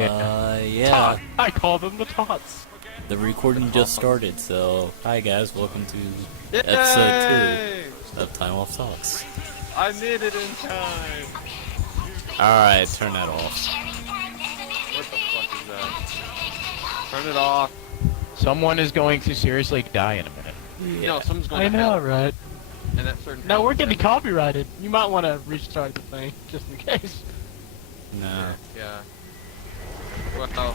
Yeah. I call them the tots. The recording just started, so hi guys, welcome to Yay! episode 2 of Time Off Thoughts. I made it in time! Alright, turn that off. What the fuck is that? Turn it off. Someone is going to seriously die in a minute. Yeah. No, someone's going I to know, hell. right? And that certain No, hell we're is getting dead. copyrighted. You might want to restart the thing, just in case. No. Yeah. Well,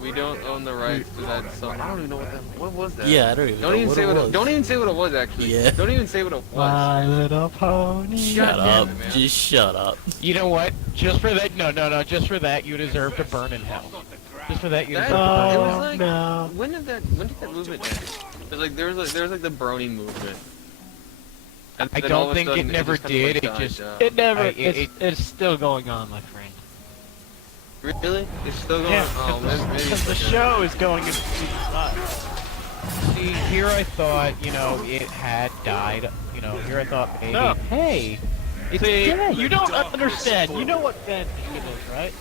we don't own the rights to that song. I don't even know what was that? Yeah, I don't even know Don't even what say it what was. it, don't even say what it was actually. Yeah. Don't even say what it was. My Little Pony. Shut God up. damn it, man. Just shut up. You know what? Just for that, no, just for that, you deserve to burn in hell. Just for that, you That- deserve to burn it in was hell. like no. when did that movement end? There's like there was like the brony movement. And I then all don't of a think sudden it never just kind of, did, like, it died just- down. It never. I- it's still going on, my friend. Really? It's still going. Yeah, Oh, maybe because the it's like show is going into season 5. See, here I thought, it had died. Here I thought maybe, No. hey, it's See, dead. you don't understand. You know what fan fiction is, right?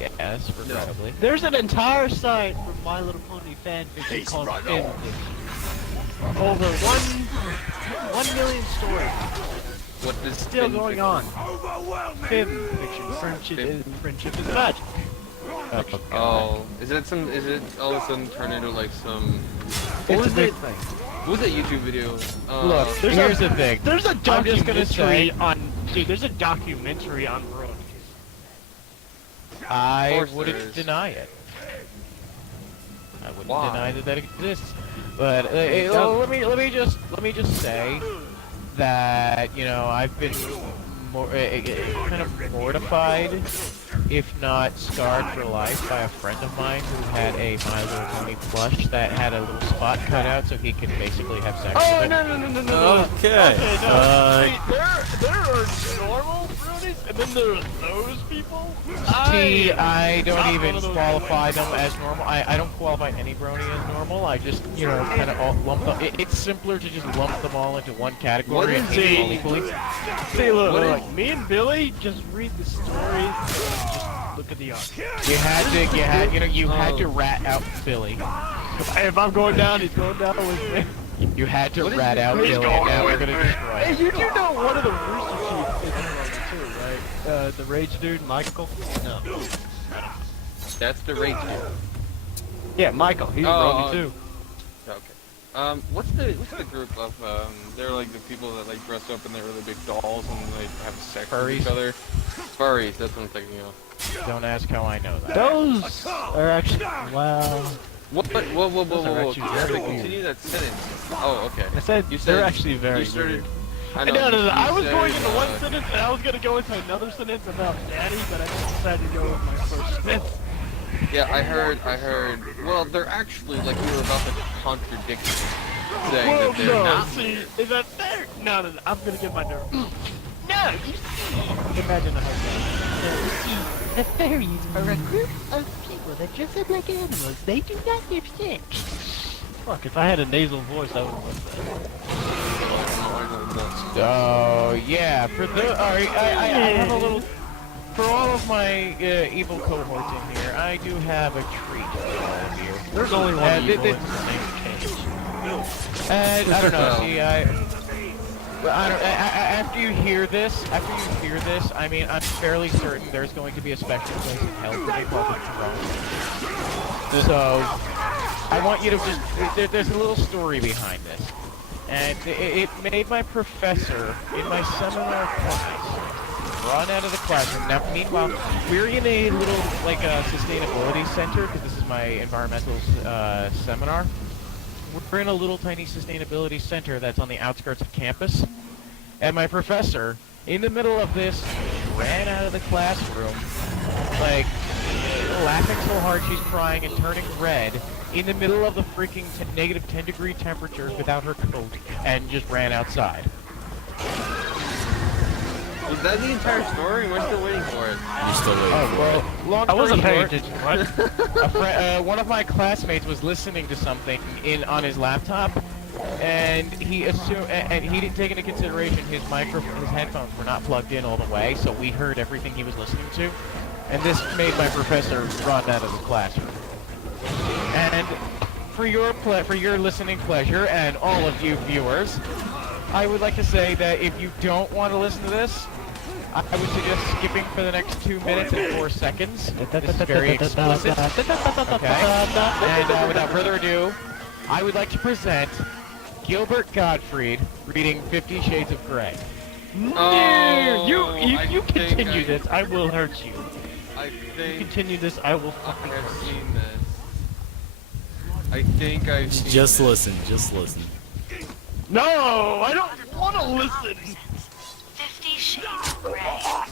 Yes, regrettably. There's an entire site for My Little Pony fan fiction called Fan Fiction. Over 1 million stories. What is Still fan going fiction? on. Fan fiction. Friendship is magic. Oh, is it all of a sudden turn into like some? What It's a was big it? thing. What was that YouTube video? Look, There's here's a- the thing. There's a I'm just gonna documentary say- on. Dude, there's a documentary on Parrot. I course there wouldn't is. deny it. I wouldn't Why? deny that exists. But let me just say that I've been kind of mortified, if not scarred for life, by a friend of mine who had a My Little Pony plush that had a little spot cut out so he could basically have sex Oh with it. no! Okay. See, there are normal bronies, and then there's those people. See, I don't not even one of those qualify people. them as normal. I don't qualify any brony as normal. I just, kind of all lump them. It's simpler to just lump them all into one category What and is hate them all it? equally. See, look, What look, is- me and Billy just read the stories. Just look at the art. You had to rat out Billy. Hey, if I'm going down, he's going down with me. You had to What is rat it? out He's Billy, and now we're gonna destroy Hey, him. you do know one of the Rooster Teeth is in Brony too, right? The Rage dude, Michael? No. That's the rate. Yeah, Michael. He's Oh, Brony too. Okay. What's the group of they're like the people that like dress up in their really big dolls and like have sex with Furries? each other. Furries. That's what I'm thinking of. Don't ask how I know that. Those are actually, wow. What? Whoa! Those are You actually have to very continue that sentence. Oh, okay. I said You they're said- actually very You started. weird. I No, know. no, I you was said, going into one sentence and I was going to go into another sentence about Daddy, but I just decided to go with my first sentence. Yeah, I heard. Well, they're actually like you were about to contradict me, saying Well, that they're no, not. see, is that fair? No, I'm going to get my nerve. No, you see, imagine a husband. No, you see, the fairies are a group of people that dress up like animals. They do not have sex. Fuck, if I had a nasal voice, I would have said Oh yeah, for the I have a little. For all of my evil cohorts in here, I do have a treat for all of you. There's only one Uh, evil th- in the name Cage. I don't know. See, I don't. After you hear this, I mean, I'm fairly certain there's going to be a special place in hell for me called the Throne. So, I want you to just. There's a little story behind this, and it made my professor in my seminar class run out of the classroom. Now, meanwhile, we're in a little like a sustainability center because this is my environmental seminar. We're in a little tiny sustainability center that's on the outskirts of campus. And my professor, in the middle of this, ran out of the classroom, like, laughing so hard she's crying and turning red, in the middle of the freaking negative 10 degree temperatures without her coat, and just ran outside. Was that the entire story? We're still waiting for it. You're still waiting Oh, for well, it. long I wasn't story paying short, attention, what? one of my classmates was listening to something on his laptop, and he assumed, and he didn't take into consideration his headphones were not plugged in all the way, so we heard everything he was listening to. and this made my professor run out of the classroom. And for your listening pleasure and all of you viewers, I would like to say that if you don't want to listen to this, I would suggest skipping for the next 2 minutes and 4 seconds. This is very explicit. Okay. And without further ado, I would like to present Gilbert Gottfried reading 50 Shades of Grey. Oh, You continue this, I will hurt you. I You think continue this, I will I fucking have hurt you. seen this. I think I've seen Just this. listen, just listen. No, I don't want to listen. 50 Shades of Grey,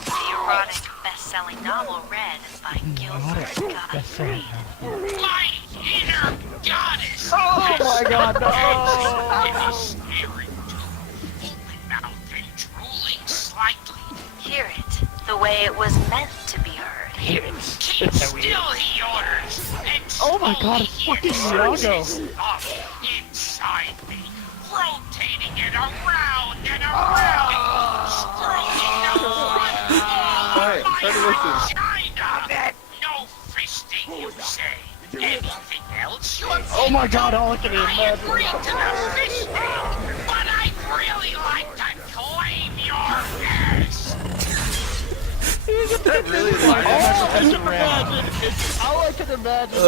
the erotic best-selling novel read by Gilbert Gottfried. My inner goddess! Oh my god, no! Staring open mouth and drooling slightly. Hear it the way it was meant to be heard. Hear it. Keep still, he orders, and Oh my god, it's fucking Iago. up inside me, rotating it around and around, stroking the front wall Alright, of try to my listen. vagina. No fisting, you say? Anything else you observe? Oh my god, all I can I imagine. agree to the fisting, but I'd really like to claim your ass. That really is like All I can imagine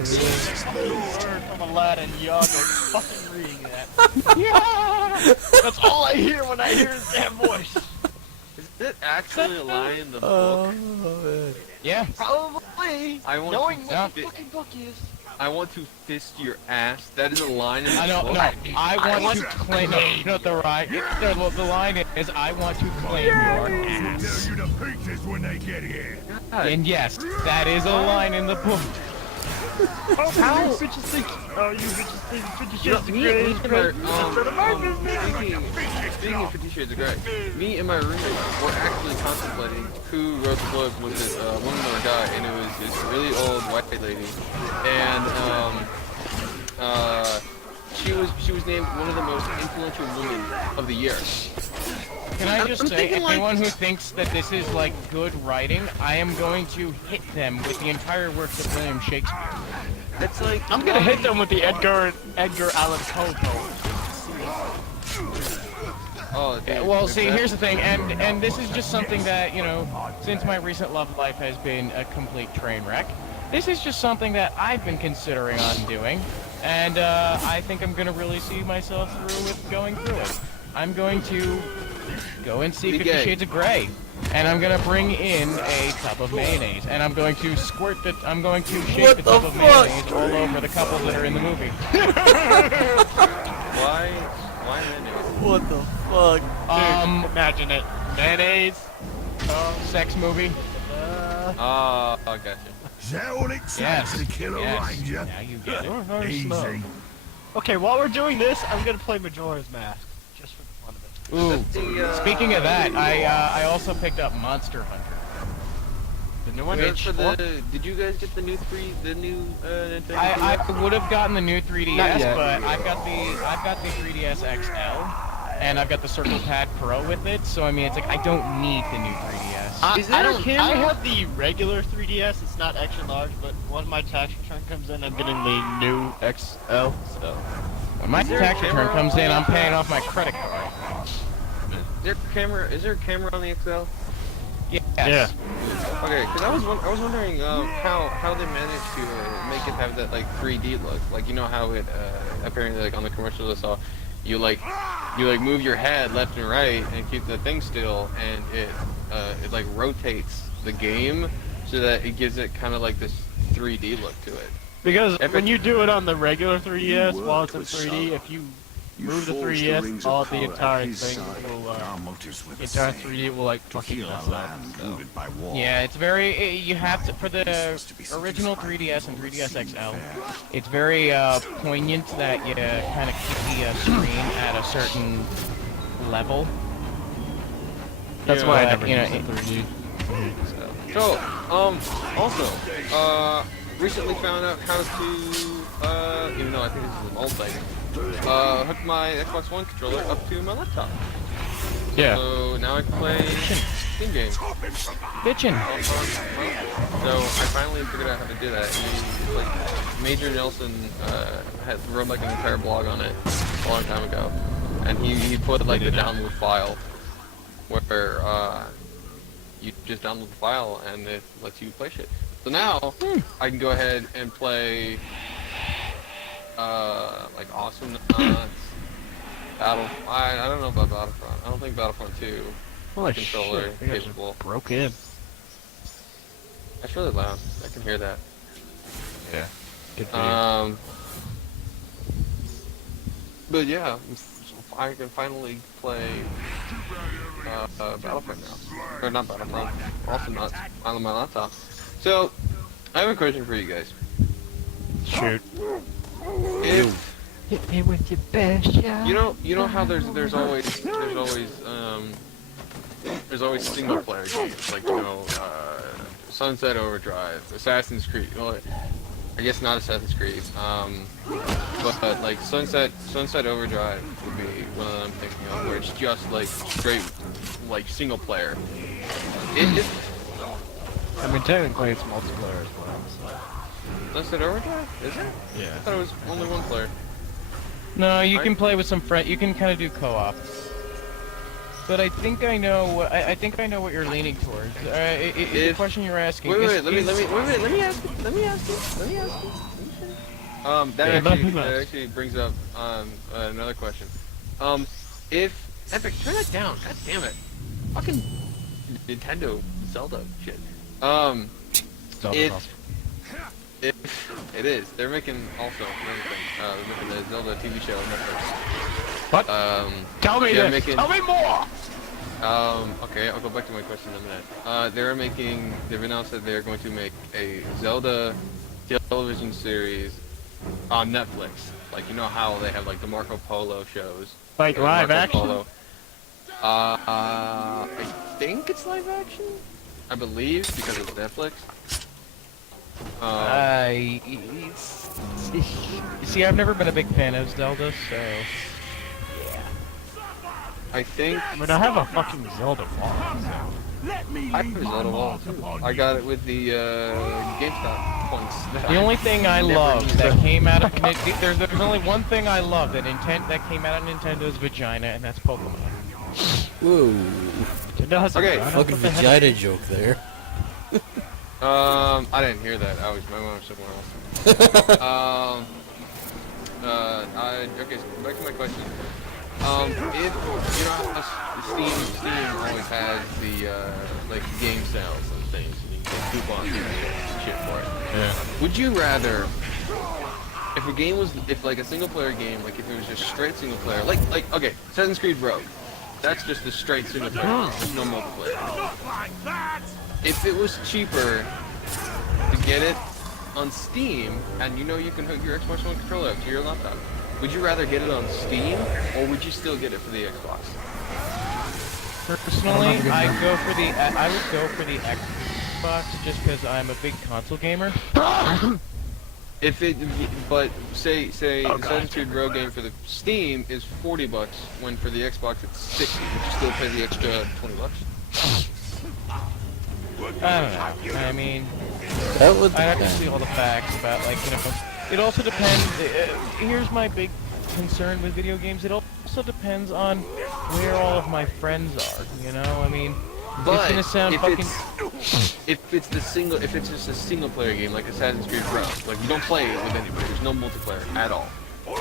is word from Aladdin, Iago fucking reading that. Yeah! That's all I hear when I hear his damn voice. Is it actually a line in the book? Yeah. Probably. I want Knowing to what fi- the fucking book is. I want to fist your ass. That is a line in the I know, book. no, I want to claim, no, the line is, I want to claim your ass. you to pieces when they get here. God. And yes, that is a line in the book. Oh, how? You bitches think, oh, you bitches think 50 You know, Shades of me Grey and is my, great. None of my business. speaking of 50 Shades of Grey, me and my roommate were actually contemplating who wrote the book. Was it a woman or a guy? And it was this really old white lady. And she was named one of the most influential women of the year. Can I just I'm say, thinking, like- anyone who thinks that this is like good writing, I am going to hit them with the entire works of William Shakespeare. It's like I'm gonna hit them with the Edgar Allan Poe poem. Oh, Yeah, well, see, here's the thing, and this is just something that, you know, since my recent love life has been a complete train wreck, this is just something that I've been considering on doing, and I think I'm gonna really see myself through with going through it. I'm going to go and see Be 50 gay. Shades of Grey, and I'm gonna bring in a tub of mayonnaise, and I'm going to I'm going to shake the tub of mayonnaise all over the couples that are in the movie. why mayonnaise? What the fuck? Imagine it. Mayonnaise. Sex movie. Oh, I gotcha. Is that what it takes Yes. to kill a Yes. ranger? Now you get it. Easy. Okay, while we're doing this, I'm gonna play Majora's Mask. Just for the fun of it. Ooh. Speaking of that, I also picked up Monster Hunter. The new one? Wait, did you guys get the new Nintendo? I would have gotten the new 3DS, Not yet. but I've got the 3DS XL, and I've got the Circle Pad Pro with it. So I mean, it's like I don't need the new 3DS. I have the regular 3DS. It's not extra large, but when my tax return comes in, I'm getting the new XL. So When my Is there a tax return camera comes on in, the I'm XL? paying off my credit card. Is there a camera on the XL? Yes. Yeah. Okay, because I was wondering how they managed to make it have that like 3D look. Like you know how it apparently like on the commercials I saw, you move your head left and right and keep the thing still, and it like rotates the game so that it gives it kind of like this 3D look to it. Because If when it- you do it on the regular 3DS, You while work it's in with 3D, Solo. if you You move the forged 3DS, rings all of the power entire at his thing side, will, and our motives were the the entire same. 3D will like To fucking heal mess our up. land So. wounded by war. Yeah, it's very. You have to for the original 3DS and 3DS XL. It's very poignant that you kind of keep the screen at a certain level. That's Yeah. why I But, never you know, used the 3D. So, also, recently found out how to, even though I think this is an old thing, hook my Xbox One controller up to my laptop. Yeah. So now I can play Steam games. Bitchin'. So I finally figured out how to do that. Like Major Nelson had wrote like an entire blog on it a long time ago, and he put like the download file where you just download the file and it lets you play shit. So now I can go ahead and play like Awesome Nuts, I don't know about Battlefront. I don't think Battlefront 2 Holy controller shit, capable. broke in. That's really loud. I can hear that. Yeah. Good video. But yeah, I can finally play Battlefront now. Or not Battlefront, also not on my laptop. So, I have a question for you guys. Shoot. If Hit me with your best shot. you know how there's always single player games like Sunset Overdrive, Assassin's Creed. Well, I guess not Assassin's Creed. But like Sunset Overdrive would be one that I'm thinking of, where it's just like straight like single player. It I mean, technically it's multiplayer as well. Sunset Overdrive, is it? Yeah. I thought it was only one player. No, you can play with some friends. You can kind of do co-op. But I think I know what I think I know what you're leaning towards. The question you're asking. Wait, let me ask you. That actually brings up another question. If Epic, turn that down. God damn it. Fucking Nintendo Zelda shit. If it is, they're making another thing. They're making the Zelda TV show on Netflix. What? Tell me this. Tell me more. Okay, I'll go back to my question in a minute. They've announced that they're going to make a Zelda television series on Netflix. Like, you know how they have like the Marco Polo shows. Like live action? Polo. I think it's live action. I believe because it's Netflix. See, I've never been a big fan of Zelda, so I think I mean, I have a fucking Zelda wall. I have a Zelda wall too. I got it with the GameStop points. the only thing I love that came out of there's only one thing I love that came out of Nintendo's vagina, and that's Pokemon. Whoa. Nintendo has a Okay. vagina? Fucking vagina joke there. I didn't hear that. My mom was somewhere else. Okay, so back to my question. If you know how Steam always has the like game sales and things, and you get coupons and shit for it. Yeah. Would you rather, if like a single player game, like if it was just straight single player, like okay, Assassin's Creed Rogue, that's just a straight single player. There's no multiplayer. If it was cheaper to get it on Steam, and you know you can hook your Xbox One controller up to your laptop, would you rather get it on Steam, or would you still get it for the Xbox? Personally, I would go for the Xbox just because I'm a big console gamer. But say the Assassin's Creed Rogue game for the Steam is $40, when for the Xbox it's $60. Would you still pay the extra $20? I don't know. I mean, That would I have to depend. see all the facts about, like, you know, it also depends. Here's my big concern with video games. It also depends on where all of my friends are. You know, I mean, But it's gonna sound if it's just a single player game like Assassin's Creed Rogue, like you don't play it with anybody, there's no multiplayer at all.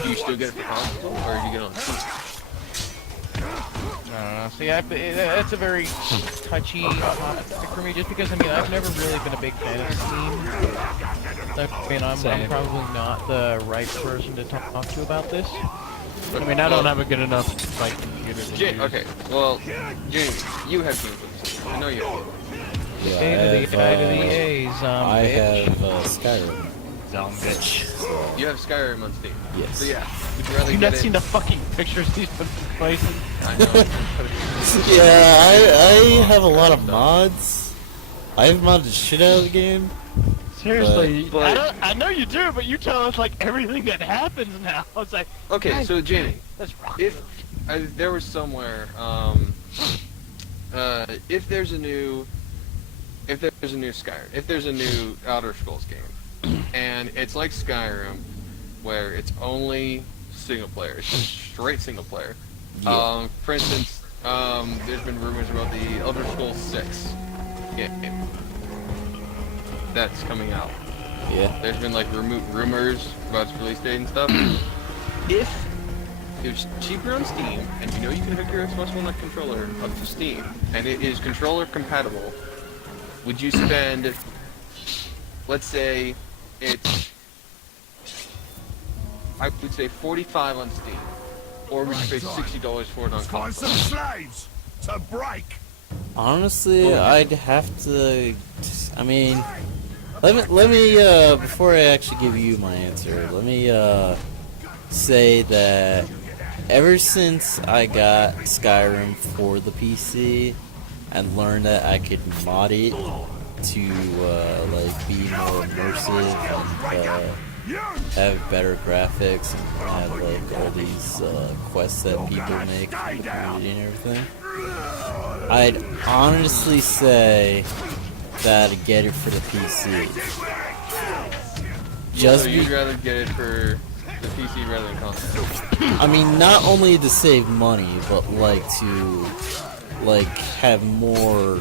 Do you still get it for console, or do you get it on Steam? See, that's a very touchy topic for me, just because, I mean, I've never really been a big fan of Steam. I mean, I'm probably not the right person to talk to about this. I mean, I don't have a good enough like computer to use. Okay, well, Jamie, you have games with this. I know you have. Yeah, A to the A's, I bitch. have Skyrim. Dumb bitch. You have Skyrim on Steam. Yes. So yeah, would you rather You get not it? seen the fucking pictures he's put places? I know. Yeah, I have a lot of mods. I've modded shit out of the game. Seriously, But- I know you do, but you tell us like everything that happens now. It's like, Okay, so Jamie, that's wrong. if there was somewhere. If there's a new Skyrim, if there's a new Elder Scrolls game, and it's like Skyrim, where it's only single player, it's straight single player. Yeah. For instance, there's been rumors about the Elder Scrolls 6 game that's coming out. Yeah. There's been like rumors about its release date and stuff. If it was cheaper on Steam, and you know you can hook your Xbox One controller up to Steam, and it is controller compatible, would you spend, let's say, it's, I would say 45 on Steam, or would you pay $60 for it on Find some console? slaves to break. Honestly, I'd have to. I mean, let me before I actually give you my answer, let me say that ever since I got Skyrim for the PC and learned that I could mod it to like be more immersive and have better graphics and have like all these quests that people make for the community and everything, I'd honestly say that I'd get it for the PC. Just So you'd rather get it for the PC rather than console? I mean, not only to save money, but like to have more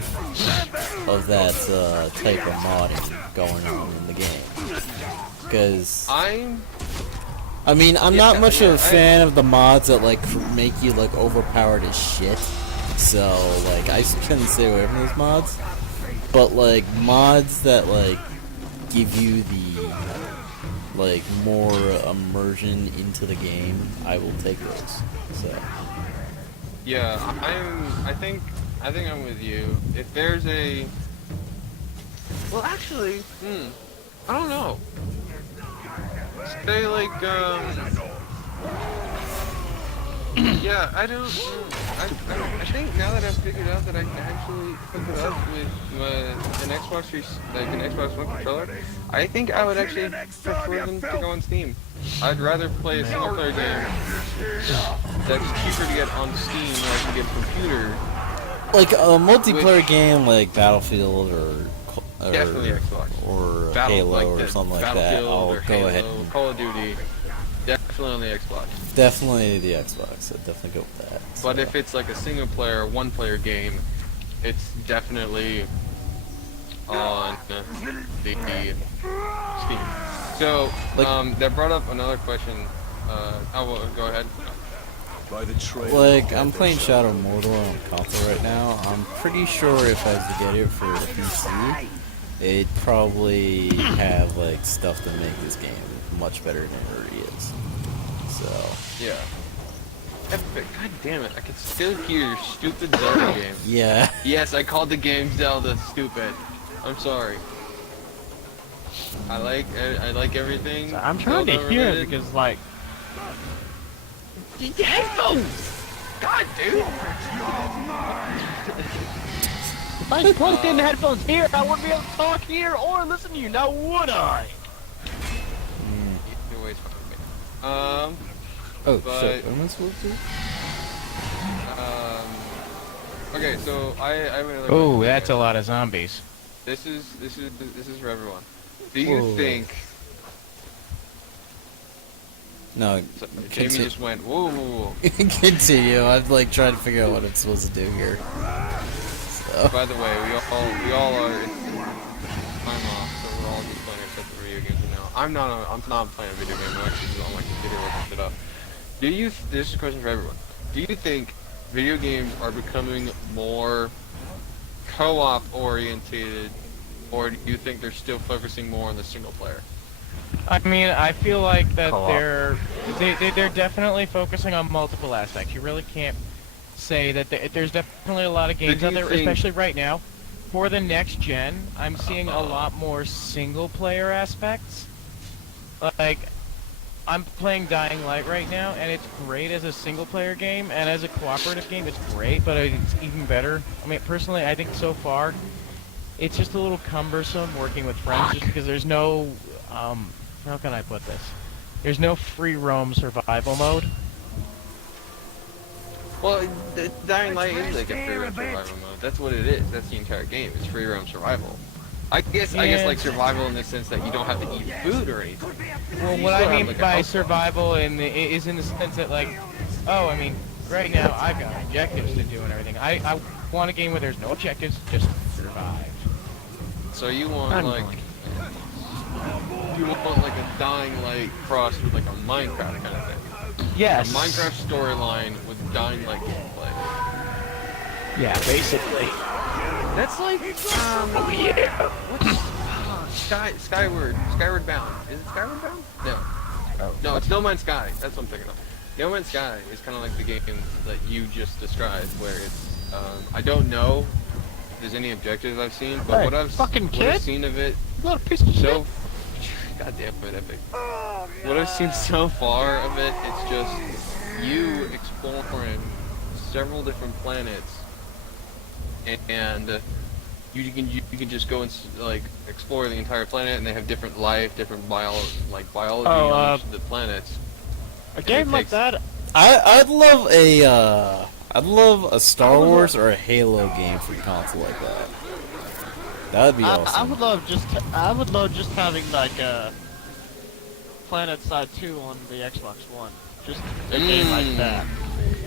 of that type of modding going on in the game. Because I mean, I'm not much of a fan of the mods that like make you like overpowered as shit. So like I couldn't stay away from those mods. But like mods that like give you the like more immersion into the game, I will take those. So Yeah, I think I'm with you. If there's a, well, actually, I don't know. Say like, yeah, I don't. I think now that I've figured out that I can actually hook it up with an Xbox, like an Xbox One controller, I think I would actually prefer them to go on Steam. I'd rather play a single player game that's cheaper to get on Steam than I can get a computer. like a multiplayer game like Battlefield or Definitely Xbox. or Battle, Halo or something like that, Battlefield I'll or go Halo, ahead and Call of Duty. Definitely on the Xbox. definitely the Xbox. I'd definitely go with that. But So. if it's like a single player, one player game, it's definitely on the Steam. So, Like- that brought up another question. Go ahead. By the trail. Like, I'm playing Shadow of Mordor on console right now. I'm pretty sure if I was to get it for the PC, it'd probably have, like, stuff to make this game much better than it already is. So, Yeah. Epic. God damn it. I can still hear your stupid Zelda game. yeah. Yes, I called the game Zelda stupid. I'm sorry. I like everything. So I'm trying to Zelda hear it related. because, like, Headphones! God, dude! If I plugged in the headphones here, I wouldn't be able to talk here or listen to you, now would I? Either way, it's fine with me. Oh, But- shit. What am I supposed to do? Okay, so I have another oh, question. that's a lot of zombies. This is for everyone. Do you Whoa. think? No, So, Jamie just went whoa, whoa, whoa. continue. I'm, like, trying to figure out what I'm supposed to do here. So. By the way, we all are. It's time off, so we're all just playing our separate video games now. I'm not playing a video game. I'm actually just on my computer looking shit up. This is a question for everyone. Do you think video games are becoming more co-op orientated, or do you think they're still focusing more on the single player? I mean, I feel like that Co-op. they're definitely focusing on multiple aspects. You really can't say that there's definitely a lot of games do out you there, think- especially right now. For the next gen, I'm seeing a lot more single player aspects. Like, I'm playing Dying Light right now, and it's great as a single player game, and as a cooperative game, it's great, but it's even better. I mean, personally, I think so far, it's just a little cumbersome working with friends, just because there's no, how can I put this? There's no free roam survival mode. Well, the Dying Light is like a free roam survival mode. That's what it is. That's the entire game. It's free roam survival. I guess like survival in the sense that you don't have to eat food or anything. Well, You what still I have, mean like, a by health survival is in the sense that, like, oh, I mean, right now I've got objectives to do and everything. I want a game where there's no objectives, just survive. So you want like a Dying Light crossed with like a Minecraft kind of thing. Yes. A Minecraft storyline with Dying Light gameplay. Yeah, basically. That's like oh yeah. What's Skyward Bound. Is it Skyward Bound? No. No, it's No Man's Sky. That's what I'm thinking of. No Man's Sky is kind of like the game that you just described, where it's I don't know if there's any objectives I've seen, but Hey, what I've seen of it What a piece of so God damn it, Epic. What I've seen so far of it, it's just you exploring several different planets, and you can just go and like explore the entire planet, and they have different life, different biology on each of the planets. A game like that. I'd love a Star Wars or a Halo game for console like that. That'd be awesome. I would love just having like Planet Side 2 on the Xbox One. Just a game like that.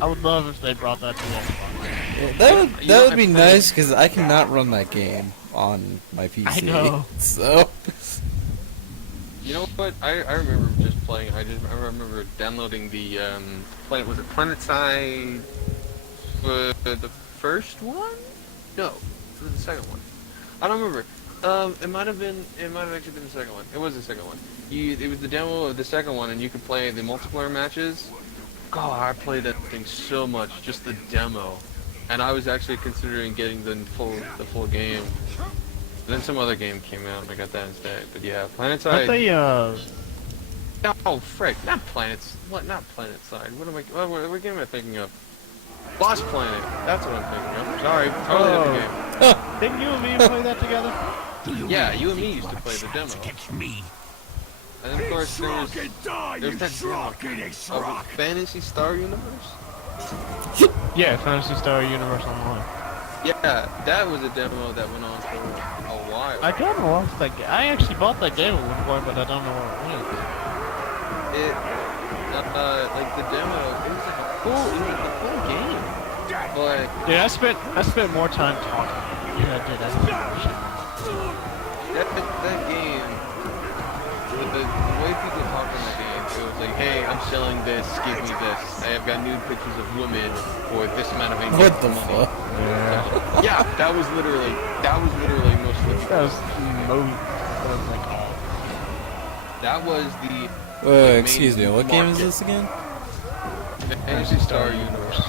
I would love if they brought that to the Xbox. That would be nice because I cannot run that game on my PC. I know. So. You know what? I remember just playing. I remember downloading the Planet Side the first one? No, it was the second one. I don't remember. It might have actually been the second one. It was the second one. It was the demo of the second one, and you could play the multiplayer matches. God, I played that thing so much, just the demo, and I was actually considering getting the full game. Then some other game came out, and I got that instead. But yeah, Planet Side. Oh frick! Not Planets. What? Not Planet Side. What game am I thinking of? Lost Planet. That's what I'm thinking of. Sorry, totally different game. Didn't you and me play that together? Yeah, you and me used to play the demo. And then of course there's that demo of Fantasy Star Universe. Yeah, Fantasy Star Universe Online. Yeah, that was a demo that went on for a while. I don't know what that game. I actually bought that game at one point, but I don't know where it went. Like the demo, it was like a full game. But yeah, I spent more time talking. Yeah, I did. That game, the way people talk in the game, it was like, hey, I'm selling this, give me this. I have got nude pictures of women for this amount of money. What the fuck? Yeah, that was literally most of it. That was the excuse me, what game is this again? Fantasy Star Universe.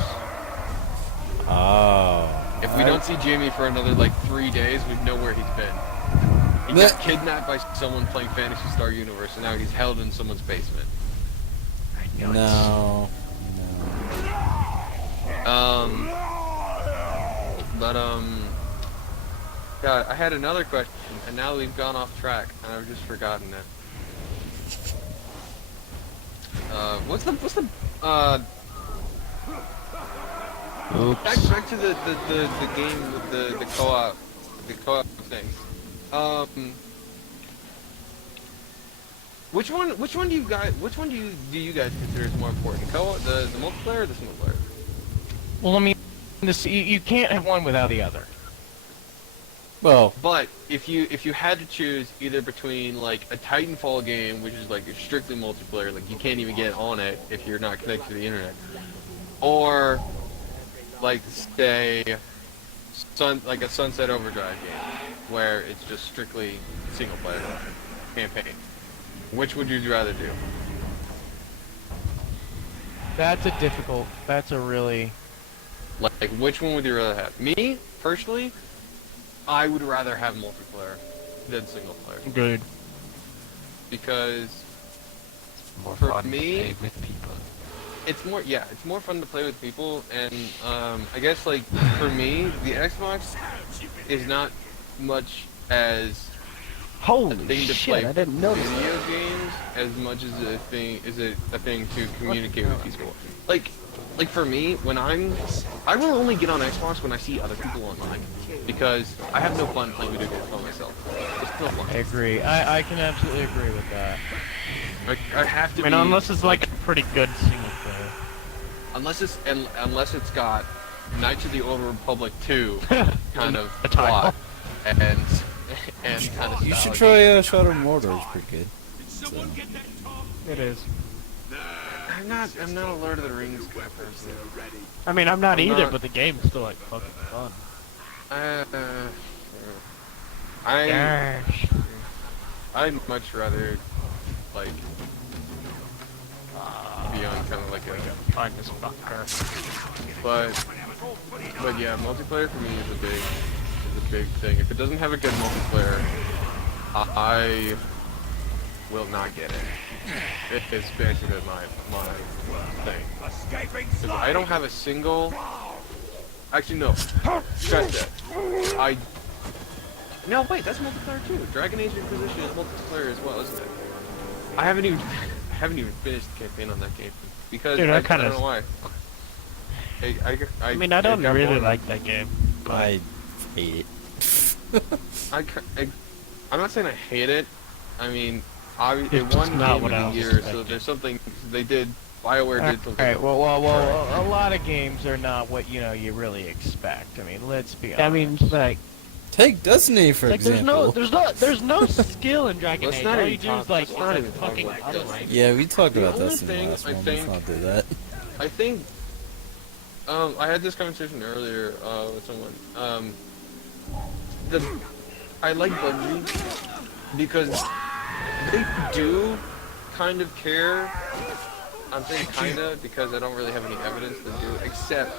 Oh. If we don't see Jamie for another like 3 days, we know where he's been. He got kidnapped by someone playing Fantasy Star Universe, and now he's held in someone's basement. No. God, I had another question, and now we've gone off track, and I've just forgotten it. What's the back to the game with the co-op things. Which one do you guys consider is more important? The multiplayer or the single player? Well, I mean, you can't have one without the other. Well, but if you had to choose either between like a Titanfall game, which is like strictly multiplayer, like you can't even get on it if you're not connected to the internet, or like say like a Sunset Overdrive game where it's just strictly single player campaign, which would you rather do? That's a really like which one would you rather have? Me personally, I would rather have multiplayer than single player. Good. Because more for fun me, to play with people. it's more fun to play with people, and I guess like for me, the Xbox is not much as Holy thing to shit, play I didn't know video that. games as much as a thing to communicate with people. Like for me, I will only get on Xbox when I see other people online because I have no fun playing video games by myself. It's no fun. I agree. I can absolutely agree with that. Like I have to. I mean, unless it's like a pretty good single player. unless it's got Knights of the Old Republic 2 kind of A title. plot and kind of. You should try Shadow of Mordor. It's pretty good. It is. I'm not a Lord of the Rings kind of person. I mean, I'm not I'm either, not- but the game's still like fucking fun. I'd much rather like be on kind of like a. Find this fucker. But yeah, multiplayer for me is a big thing. If it doesn't have a good multiplayer, I will not get it. It's basically my thing. If I don't have a single. Actually, no. Scratch that. No, wait, that's multiplayer too. Dragon Age Inquisition is multiplayer as well, isn't it? I haven't even finished the campaign on that game because Dude, I kinda- don't know why. I mean, I don't got really bored. like that game. I hate it. I'm not saying I hate it. I mean, It's it just won not Game what I of the was Year, so expecting. there's something they did. BioWare did something. Alright, well, a lot of games are not what, you really expect. I mean, let's be honest. I mean, like, Take Destiny for like example. there's no skill in Dragon Let's Age. not All even you do talk- is like let's not even talk fucking about other Destiny. race. Yeah, we talked The about only Destiny thing last I one. think- Let's not do that. I think I had this conversation earlier with someone. I like Bungie because they do kind of care. I'm saying kinda because I don't really have any evidence to do, except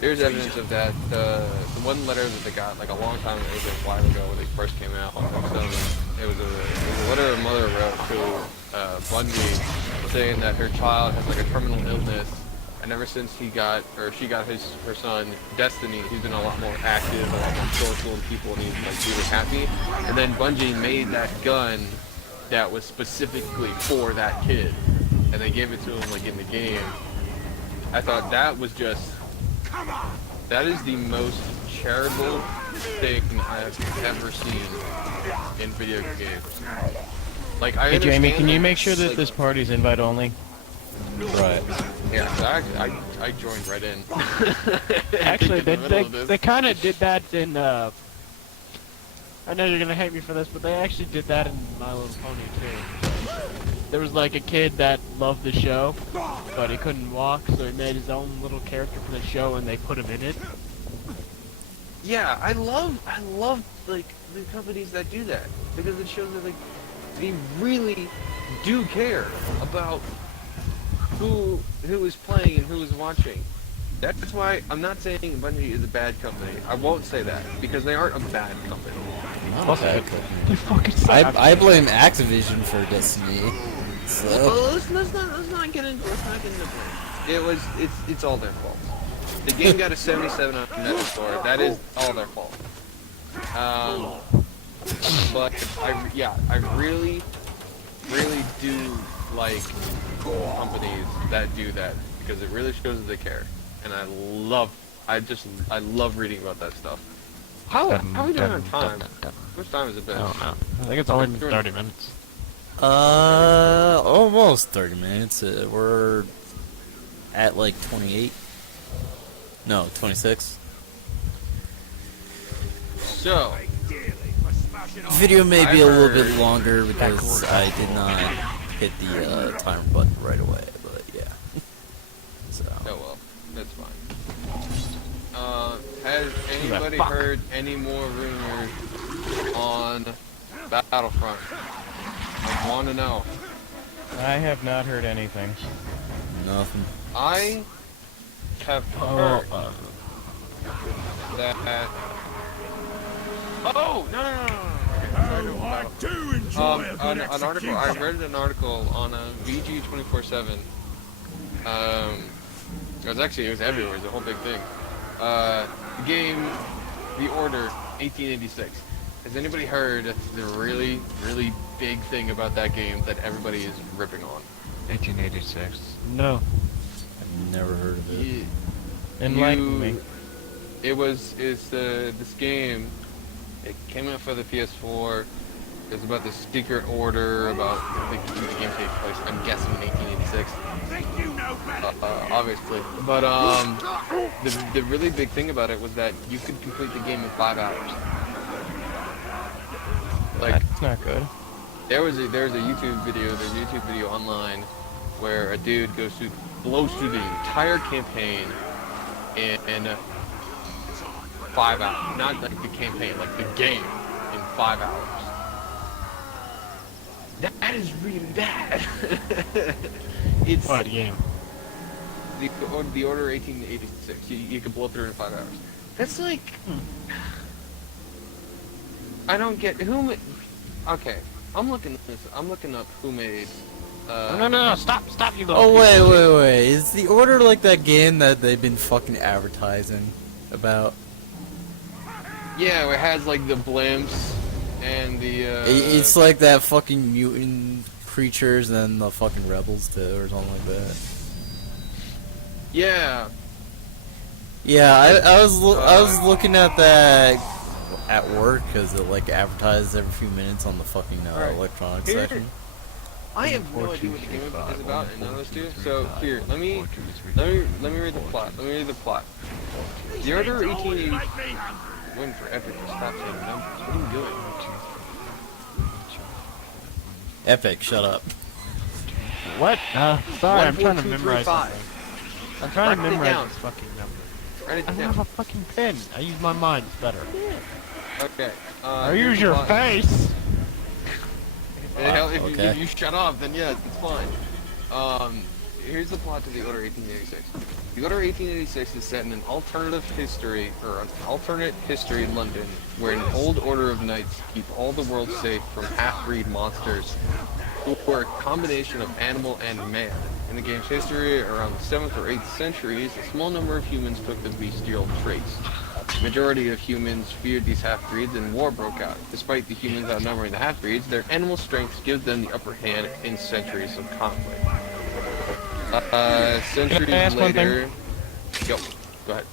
there's evidence of that. The one letter that they got like a long time ago, it was a while ago when they first came out. It was a letter a mother wrote to Bungie saying that her child has like a terminal illness, and ever since she got her son Destiny, he's been a lot more active, a lot more social with people, and he's like really happy. And then Bungie made that gun that was specifically for that kid, and they gave it to him like in the game. I thought that was that is the most charitable thing I have ever seen in video games. Like I Hey, Jamie, understand can you that, make sure that like, this party's invite only? Right. Yeah, so I joined right in. Actually, In the middle of this. they kind of did that in. I know you're gonna hate me for this, but they actually did that in My Little Pony too. There was like a kid that loved the show, but he couldn't walk, so he made his own little character for the show, and they put him in it. Yeah, I love like the companies that do that because it shows that like they really do care about who is playing and who is watching. That's why I'm not saying Bungie is a bad company. I won't say that because they aren't a bad company. Not a bad company. They fucking suck. I blame Activision for Destiny. So Well, let's not get into it's all their fault. The game got a 77 on Metascore. That is all their fault. But I really do like companies that do that because it really shows that they care, and I love reading about that stuff. How are we doing on time? How much time has it been? I don't know. I think it's only been 30 minutes. almost 30 minutes. We're at like 28. No, 26. So, Video may be a little bit heard- longer because I did not hit the timer button right away, but yeah. So oh well, that's fine. Has anybody fuck. heard any more rumors on Battlefront? I want to know. I have not heard anything. nothing. I have heard that. Oh no! I do enjoy a good An article. I read an article on VG 24/7. It was everywhere. It was a whole big thing. The game, The Order, 1886. Has anybody heard the really, really big thing about that game that everybody is ripping on? 1886. No. I've never heard of it. You- Enlighten me. It's this game. It came out for the PS4. It's about the secret order. About I think the game takes place. I'm guessing in 1886. Obviously, but the really big thing about it was that you could complete the game in 5 hours. Like That's not good. there's a YouTube video online where a dude blows through the entire campaign in 5 hours. Not like the campaign, like the game in 5 hours. That is really bad. It's What game? the Order 1886. You can blow through it in 5 hours. That's like I don't get okay. I'm looking up who made. No, stop, you little. Oh wait! Is the Order like that game that they've been fucking advertising about? Yeah, it has like the blimps and the. It's like that fucking mutant creatures and the fucking rebels too, or something like that. Yeah. Yeah, I was looking at that at work because it like advertises every few minutes on the fucking Alright. electronics Here- section. I have no idea what the game is about, and none of us do. So here, let me read the plot. Let me read the plot. The Order 1880. Waiting for Epic to stop saying numbers. What are you doing? Epic, shut up. What? Sorry, I'm trying to memorize 1, 4, 2, 3, 5. something. I'm trying to Write it memorize down. this fucking number. Write it I don't down. have a fucking pen. I use my mind better. Okay. I here's use the your plot. face. Hell, if Okay. you shut off, then yes, it's fine. Here's the plot to the Order 1886. The Order 1886 is set in an alternate history London, where an old order of knights keep all the world safe from half-breed monsters who were a combination of animal and man. In the game's history, around the 7th or 8th centuries, a small number of humans took the bestial traits. The majority of humans feared these half-breeds and war broke out. Despite the humans outnumbering the half-breeds, their animal strength gives them the upper hand in centuries of conflict. Centuries Can I ask one later... Go ahead.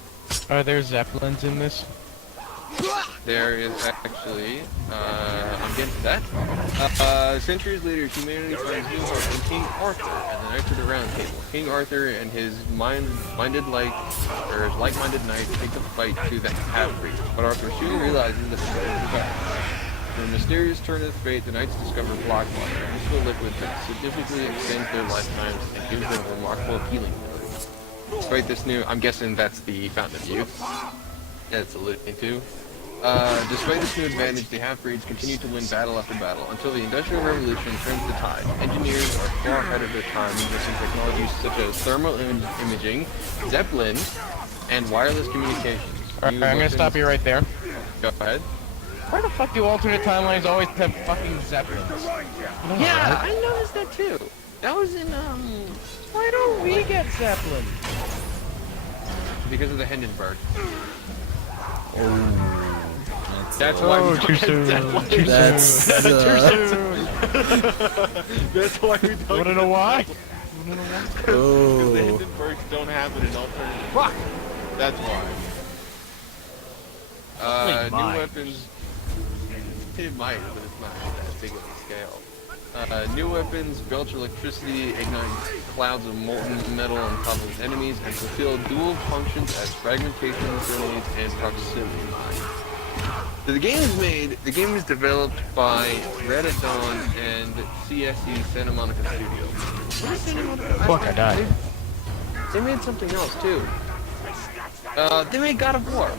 Are there zeppelins in this? There is actually, I'm getting to that. Centuries later, humanity finds new hope in King Arthur and the Knights of the Round Table. King Arthur and his like-minded knights take the fight to the half-breed, but Arthur soon realizes that in a mysterious turn of fate, the knights discover black water, a useful liquid that significantly extends their lifetimes and gives them remarkable healing abilities. Despite this new, I'm guessing that's the Fountain of Youth. That's alluding to. Despite this new advantage, the half-breeds continue to win battle after battle until the Industrial Revolution turns the tide. Engineers are far ahead of their time using technologies such as thermal imaging, Zeppelin, and wireless communications. Alright, I'm gonna stop you right there. Go ahead. Why the fuck do alternate timelines always have fucking zeppelins? Yeah, I noticed that too. That was in, Why don't we get zeppelins? because of the Hindenburg. That's That's why we too don't get soon. Zeppelin. Too That's That's why we don't Wanna get know why? Because the oh. Hindenburgs don't have it in alternative. Fuck! That's why. It New might. weapons. It might, but it's not that big of a scale. New weapons belch electricity, ignite clouds of molten metal on top of enemies, and fulfill dual functions as fragmentation grenades and proximity mines. So the game is developed by Red at Dawn and CSE Santa Monica Studios. What is Santa Monica? Fuck, I died. They made something else too. They made God of War.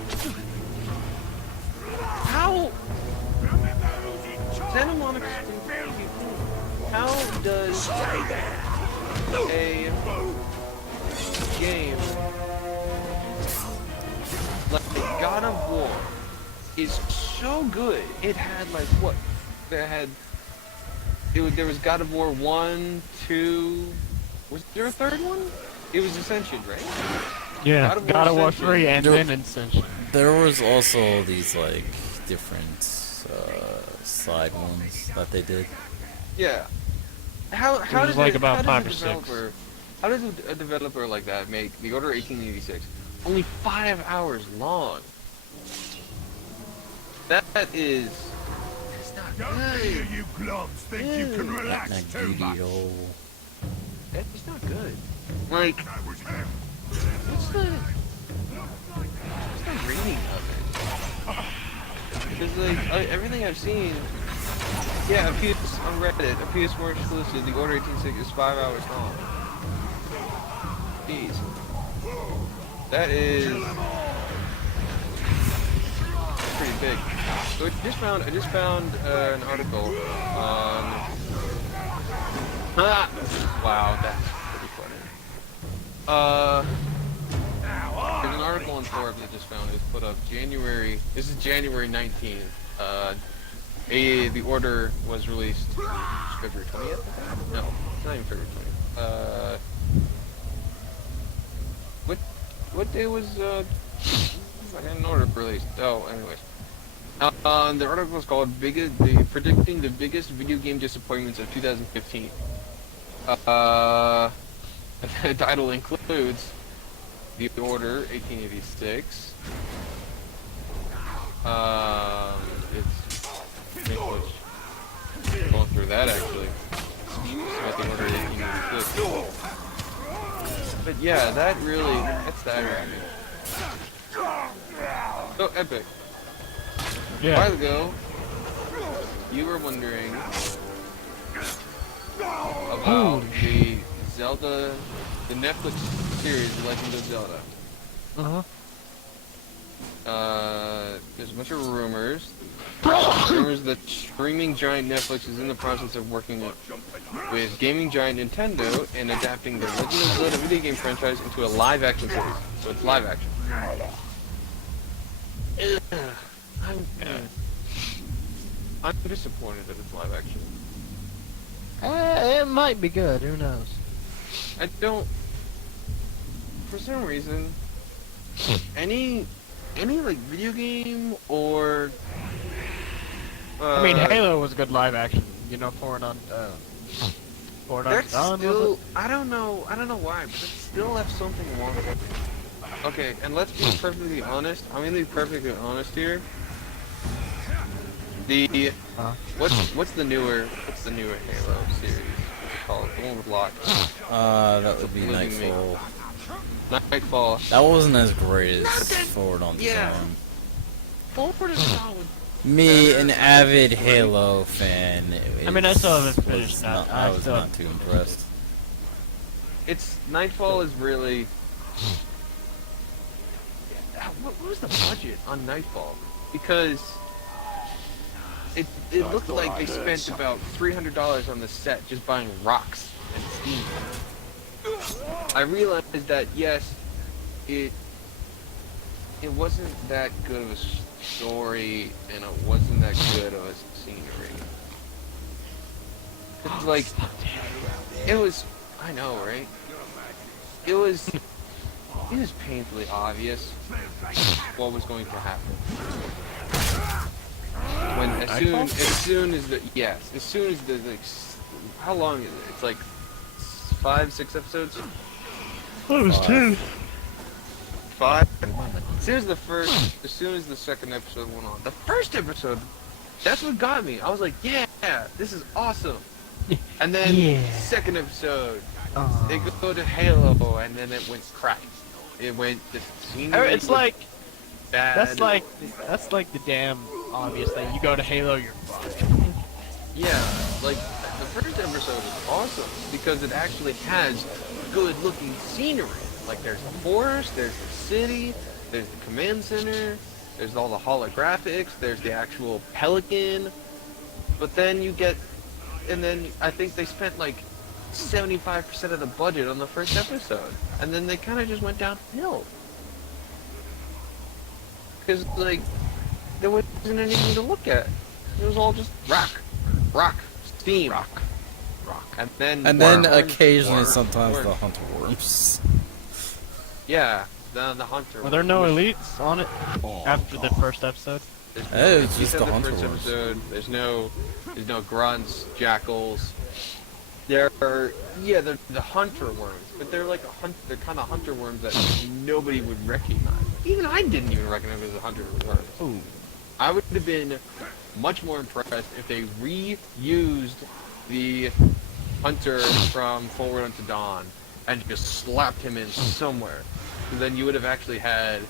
How? Santa Monica. How does a game like God of War is so good? It had like what? There was God of War 1, 2. Was there a third one? It was Ascension, right? Yeah, God of War Ascension. 3 and Nope. then Ascension. There was also these like different side ones that they did. Yeah. How was does like a, about how does 5 a or 6. developer how does a developer like that make The Order 1886 only 5 hours long? That is it's not good. You globs think you can relax That too greedy much. old. It's not good. Like what's the rating of it? Because like everything I've seen, yeah, a PS on Reddit, a PS4 exclusive, The Order 1886 is 5 hours long. Jeez, that is pretty big. So I just found an article on. Wow, that's pretty funny. There's an article on Forbes I just found. It's put up January. This is January 19th. The Order was released February 20th. No, it's not even February 20th. What day was an Order released? Oh, anyways. The article is called Predicting the Biggest Video Game Disappointments of 2015. The title includes The Order 1886. It's going through that actually. It's The Order 1886. But yeah, that's staggering. So epic. A Yeah. while ago, you were wondering about the Zelda, the Netflix series, The Legend of Zelda. There's a bunch of rumors. Rumors that streaming giant Netflix is in the process of working with gaming giant Nintendo and adapting the Legend of Zelda video game franchise into a live-action series. So it's live-action. I'm disappointed that it's live-action. It might be good. Who knows? I don't. For some reason, any like video game or. I mean, Halo was a good live action. You know, Forward on That's Dawn, still. was it? I don't know why, but it still have something wrong with it. Okay, and let's be perfectly honest. I'm gonna be perfectly honest here. The what's the newer Halo series? What's it called? The one with Locke. That would be Living Me. Nightfall. Nightfall. That wasn't as great as Nothing. Forward on the Yeah. Dawn. Forward is solid. Me, an avid Halo fan. I mean, I still haven't was finished that. I was not too impressed. It's Nightfall is really. What was the budget on Nightfall? Because it looked like they spent about $300 on the set just buying rocks and steam. I realized that yes, it wasn't that good of a story and it wasn't that good of a scenery. It's like it was. I know, right? It was painfully obvious what was going to happen. When as soon as the like, how long is it? It's like 5-6 episodes. It was 2. 5. As soon as the second episode went on, the first episode, that's what got me. I was like, yeah, this is awesome. And then second episode, they go to Halo, and then it went crap. It went the scenery. It's like bad. that's like the damn obvious thing. You go to Halo, you're fucked. Yeah, like the first episode is awesome because it actually has good-looking scenery. Like there's the forest, there's the city, there's the command center, there's all the holographics, there's the actual pelican. But then I think they spent like 75% of the budget on the first episode, and then they kind of just went downhill. Because like there wasn't anything to look at. It was all just rock, steam, rock, and then occasionally sometimes the hunter worms. Yeah, the hunter. Were there no elites on it after the first episode? It's you just said the the hunter first worms. episode, there's no grunts, jackals. They're they're the hunter worms, but they're like they're kind of hunter worms that nobody would recognize. Even I didn't even recognize it as a hunter worm. Ooh. I would have been much more impressed if they reused the hunter from Forward Unto Dawn and just slapped him in somewhere. So then you would have actually had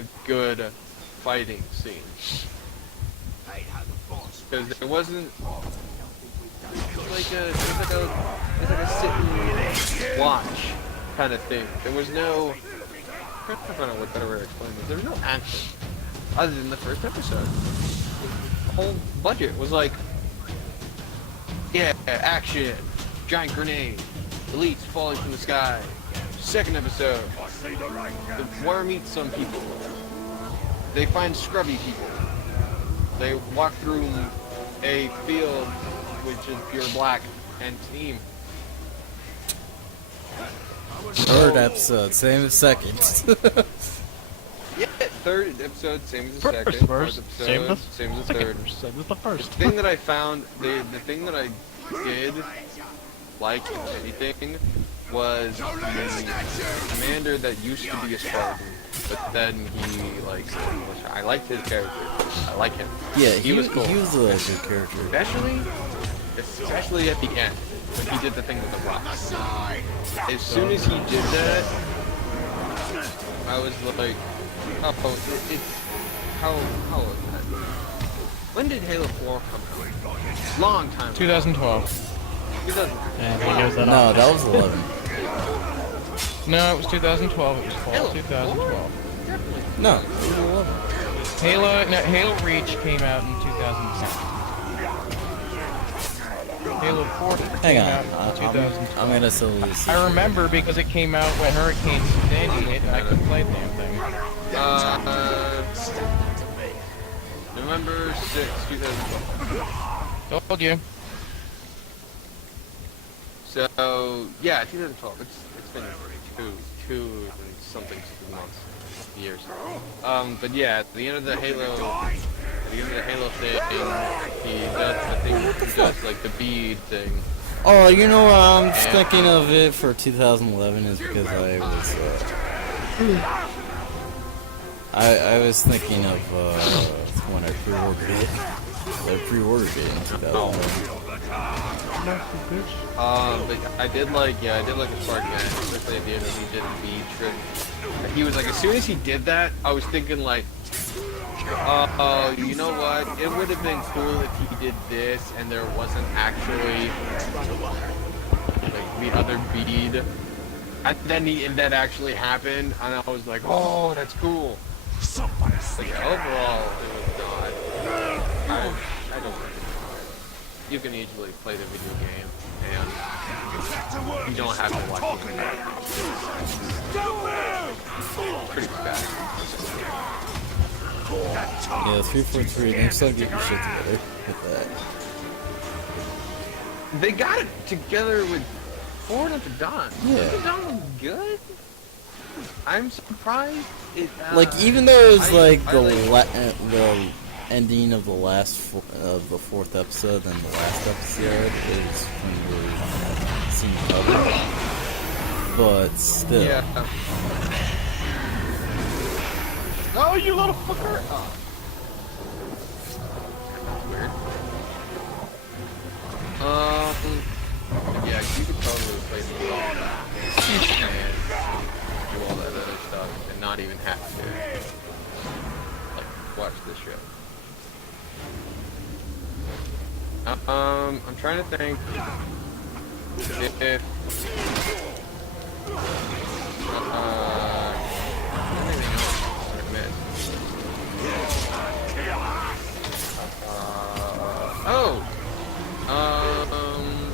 a good fighting scene. Because there wasn't it's like a sit and watch kind of thing. There was no I'm trying to find out what better way to explain this. There was no action other than the first episode. The whole budget was like, yeah, action, giant grenade, elites falling from the sky. Second episode, the worm eats some people. They find scrubby people. They walk through a field which is pure black and team. Third episode, same as second. Yeah, third episode, same as the First, second. first, Fourth episode, same as same as the second, third. same as the first. The thing that I found, the thing that I did like anything was the commander that used to be a Spartan, but then he like I liked his character. I like him. Yeah, he was cool. He was a good character. Especially at the end when he did the thing with the rocks. As soon as he did that, I was like, oh, it's how was that? When did Halo 4 come out? Long time ago. 2012. 2000. And he knows that No, that was 11. No, it was 2012. It was fall Halo 2012. Definitely. No, it was 11. Halo Reach came out in 2010. Halo 4 Hang came on, out in 2012. I'm gonna still lose. I remember because it came out when Hurricane Sandy hit and I couldn't play the damn thing. November 6th, 2012. Told you. So yeah, 2012. It's been two something months, years. But yeah, at the end of the Halo thing, he does the thing. He does like the bead thing. Oh, you know what I'm just thinking of it for 2011 is because I was thinking of when I pre-ordered it. I pre-ordered it in 2011. But I did like a Spark Man, especially at the end when he did the bead trick. He was like, as soon as he did that, I was thinking like, oh, you know what? It would have been cool if he did this and there wasn't actually like the other bead. And then that actually happened, and I was like, oh, that's cool. But yeah, overall, it was not. I don't think you can easily play the video game, and you don't have to watch it. It's pretty bad. Yeah, 343. They still get your shit together with that. They got it together with Forward Unto Dawn. Yeah. Forward Unto Dawn was good. I'm surprised. Like even though it was I like the ending of the of the fourth episode and the last episode is when we were seeing cover, but still. Yeah. Oh, you little fucker! Oh. Weird. Yeah, you could totally play the game and do all that other stuff and not even have to like watch this show. I'm trying to think if anything else I missed.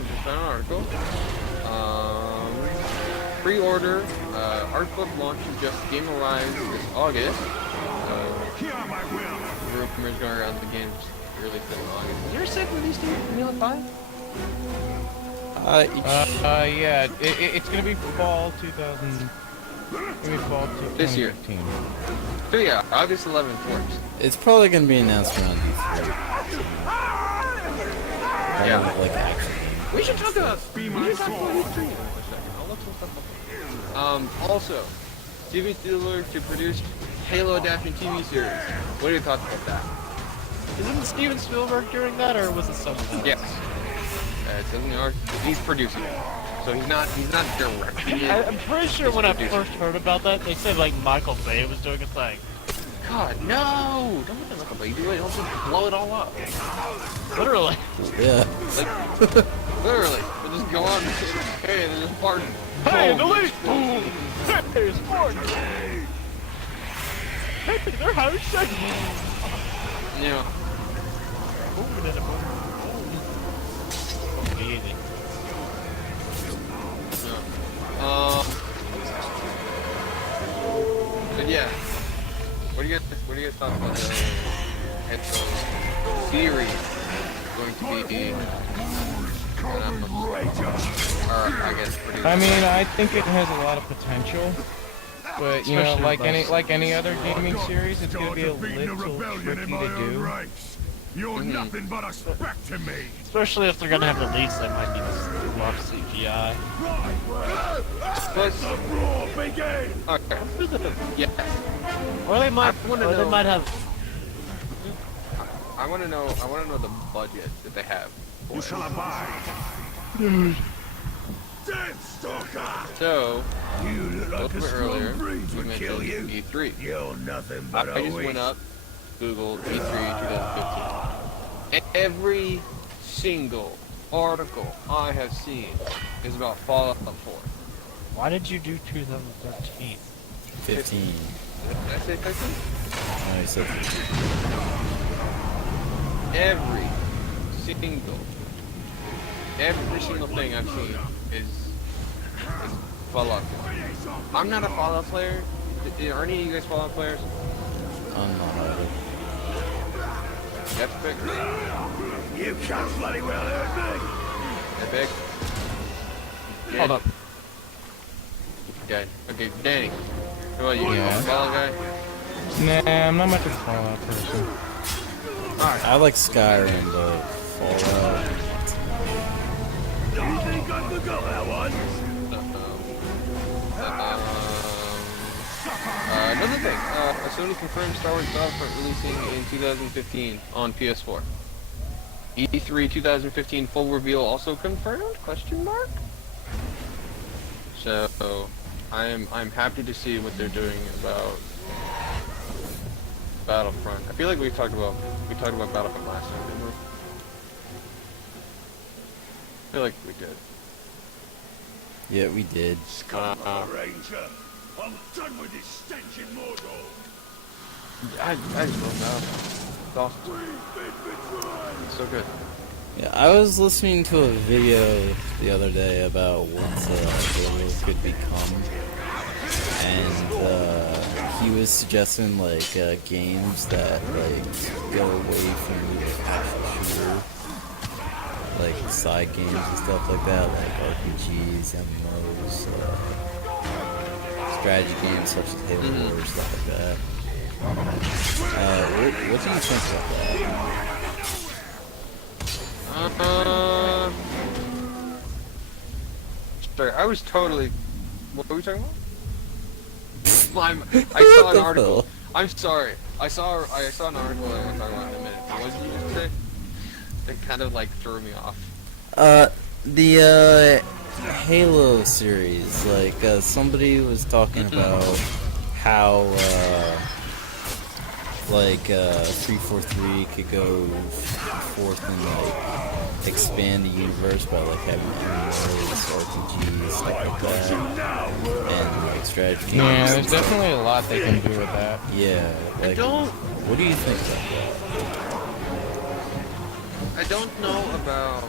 Just found an article. Pre-order, art book launches just game arrives this August. Rumors going around the game's released in August. Is there a second release date for Halo 5? Yeah, it's gonna be fall 2013. Maybe fall to This year. 2015. So yeah, August 11th works. It's probably gonna be announced around D3. Yeah. Like action. We should talk about Be my E3 sword. in a second. I'll look some stuff up. Also, Steven Spielberg to produce Halo adaptation TV series. What are your thoughts about that? Isn't Steven Spielberg doing that, or was it someone else? Yes. It says in the article, he's producing it. So he's not directing it. I'm pretty sure when I Producing. first heard about that, they said like Michael Bay was doing a thing. God, no! Don't let Michael Bay do it. He'll just blow it all up. Literally. Yeah. Like, literally. We'll just go on and say, hey, there's a part. Hey, Boom. delete! Boom! Hey, sports! Hey, they're having sex! Yeah. Easy. But yeah. What do you guys talk about the Halo series going to be? Or I guess produced. I mean, I think it has a lot of potential, but you know, Especially like any other gaming series, it's gonna You're be a defeating a little rebellion in tricky my to own do. ranks. You're nothing but a speck to me. Especially if they're gonna have the leads, they might need a lot of CGI. But, The brawl begin. okay. Yeah. Or they might, I wanna or they know- might have. I want to know the budget that they have. You shall abide. Death Stalker. So, You look a like little a bit earlier, strong breeze we would kill mentioned you. E3. You're nothing I but a just went waste. up, Googled E3 2015. Every single article I have seen is about Fallout 4. Why did you do 2013? 15. Did I say 15? No, you said 15. Every single thing I've seen is Fallout 4. I'm not a Fallout player. Are any of you guys Fallout players? I'm not either. Epic. You can't bloody well hurt Epic. Hold up. Okay. Okay, Danny. How about you? Yeah. Fallout guy? Nah, I'm not much of a Fallout person. I like Skyrim, but Fallout. me. You think I forgot that one? Another thing. Sony confirmed Star Wars Battlefront releasing in 2015 on PS4. E3 2015 full reveal also confirmed? Question mark. So I'm happy to see what they're doing about Battlefront. I feel like we talked about Battlefront last time, didn't we? I feel like we did. Yeah, we did. Come on, Ranger. I'm done with this stench in Mordor. I just love Battlefront. It's awesome. We've been betrayed. It's so good. Yeah, I was listening to a video the other day about what Halo could become, and he was suggesting like games that like go away from the actual shooter, like side games and stuff like that, like RPGs, MMOs, strategy games such as Halo Wars, stuff like that. What do you think about that? Sorry, I was totally. What were we talking about? I saw an article. I'm sorry. I saw an article that I'll talk about in a minute. What did you just say? It kind of like threw me off. The Halo series, like somebody was talking about how like 343 could go forth and like expand the universe by like having MMOs, RPGs, stuff like that, and like strategy games. Yeah, there's definitely a lot they can do with that. Yeah, like what do you think about that? I don't know about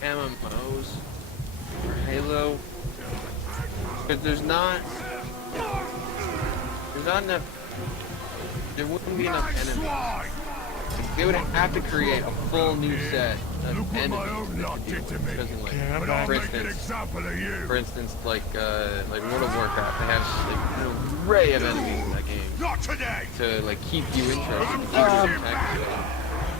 MMOs or Halo, but there's not enough. There wouldn't be enough enemies they would have to create a full new set of Look what my enemies. own lot did to me. Because in, like, But I'll for make an instance, example of you. like World of Warcraft, they have like an array of enemies in that game Not today. to like keep you interested, keep you protected.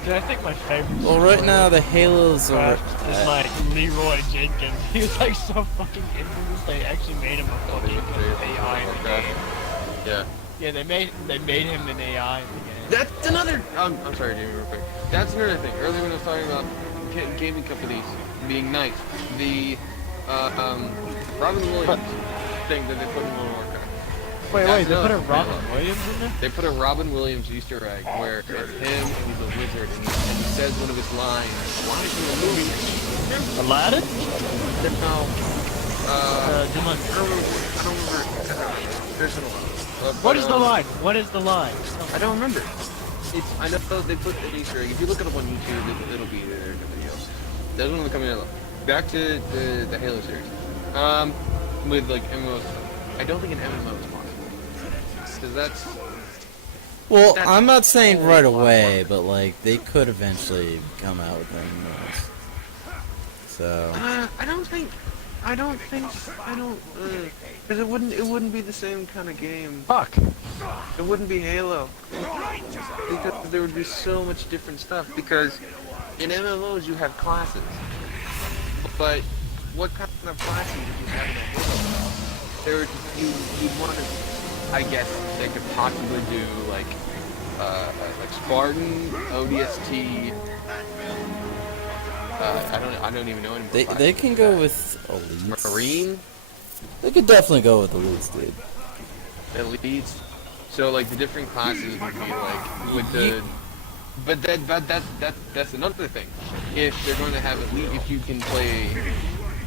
Dude, I think my favorite. Well, right now the Halos are. Is like Leroy Jenkins. He was like so fucking infamous. They actually made him a fucking AI in the game. Yeah. Yeah, they made him an AI in the game. That's another. I'm sorry, Jamie, real quick. That's another thing. Earlier when I was talking about gaming companies being nice, the Robin Williams thing that they put in World of Warcraft. Wait, they put a That's Robin Williams in there? They put a Robin Williams Easter egg where it's him and he's a wizard and he says one of his lines. A line from the movie. Aladdin? No. I Jumanji. don't remember. There's an What is the line? What is the line? I don't remember. I know they put the Easter egg. If you look it up on YouTube, it'll be there in the video. That's one of them coming out. Back to the Halo series. With like MMO stuff. I don't think an MMO is possible. Because that's... Well, I'm not saying right away, but like they could eventually come out with MMOs. So. I don't think, because it wouldn't be the same kind of game. Fuck. It wouldn't be Halo. Because there would be so much different stuff. Because in MMOs you have classes. But what kind of classes did you have in a Halo? You'd want to, I guess they could possibly do like Spartan, ODST. I don't even know anymore. They can go with elites. Marine. They could definitely go with elites, dude. Elites. So like the different classes would be like with the. But that's another thing. If they're going to have elite, if you can play